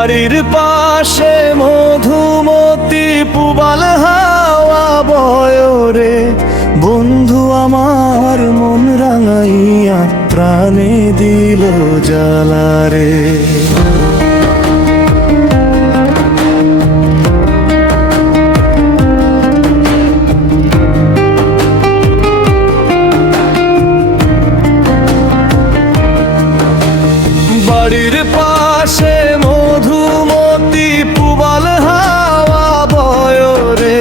বাড়ির পাশে মধুমতি পুবাল হাওয়া বয়রে, বন্ধু আমার মন রাঙাইয়া প্রাণে দিল জ্বালারে। বাড়ির পাশে মধুমতি পুবাল হাওয়া বয়রে,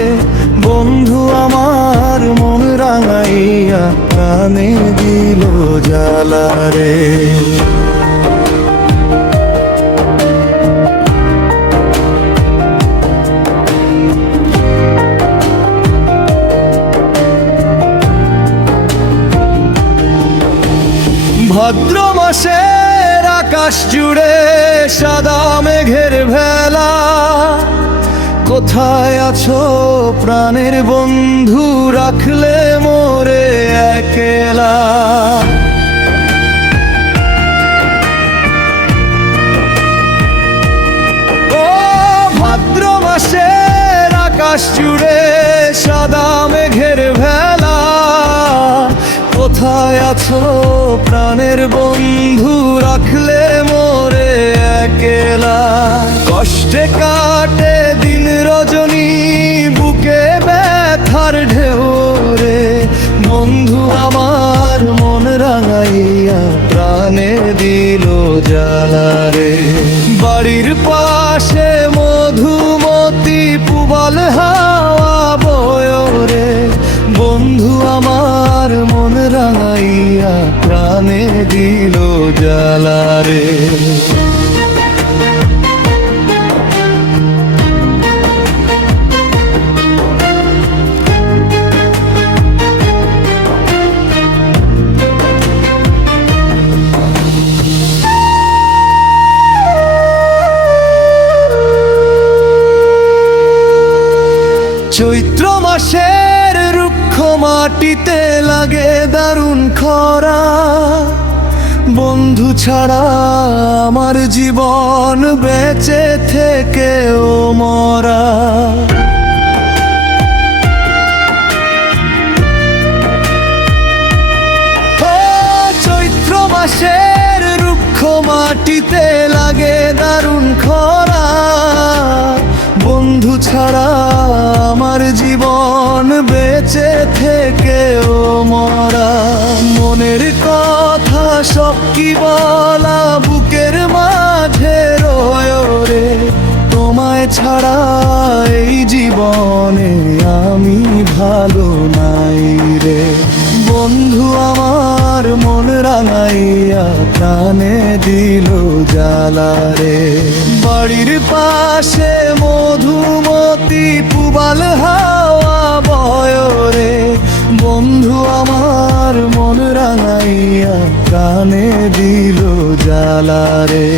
বন্ধু আমার মন রাঙাইয়া প্রাণে দিল জ্বালারে। ভাদ্র মাসের আকাশ জুড়ে সাদা মেঘের ভেলা, কোথায় আছো প্রাণের বন্ধু, রাখলে মোরে একলা। ও ভাদ্র মাসের আকাশ জুড়ে সাদা মেঘের ভেলা, কোথায় আছো প্রাণের বন্ধু, রাখলে মোরে একলা। কষ্টে কাটে দিন রজনী, বুকে ব্যথার ঢেউ রে, বন্ধু আমার মন রাঙাইয়া প্রাণে দিল জ্বালারে। বাড়ির পাশে মধুমতি পুবাল হাওয়া বয়রে, বন্ধু আমার মন রাঙাইয়া প্রাণে দিল জ্বালারে। চৈত্র মাসের রুক্ষ মাটিতে লাগে দারুণ খরা, বন্ধু ছাড়া আমার জীবন বেঁচে থেকেও মরা। চৈত্র মাসের রুক্ষ মাটিতে লাগে দারুণ খরা, বন্ধু ছাড়া আমার জীবন বেঁচে থেকেও মরা। মনের কথা সব কি বলা বুকের মাঝে রয় রে, তোমায় ছাড়া এই জীবনে আমি ভালো নাই রে। বন্ধু আমার মন রাঙাইয়া প্রাণে দিল জ্বালারে। বাড়ির পাশে মধুমতি পুবাল হাওয়া বয়রে, বন্ধু আমার মন রাঙাইয়া প্রাণে দিল জ্বালারে।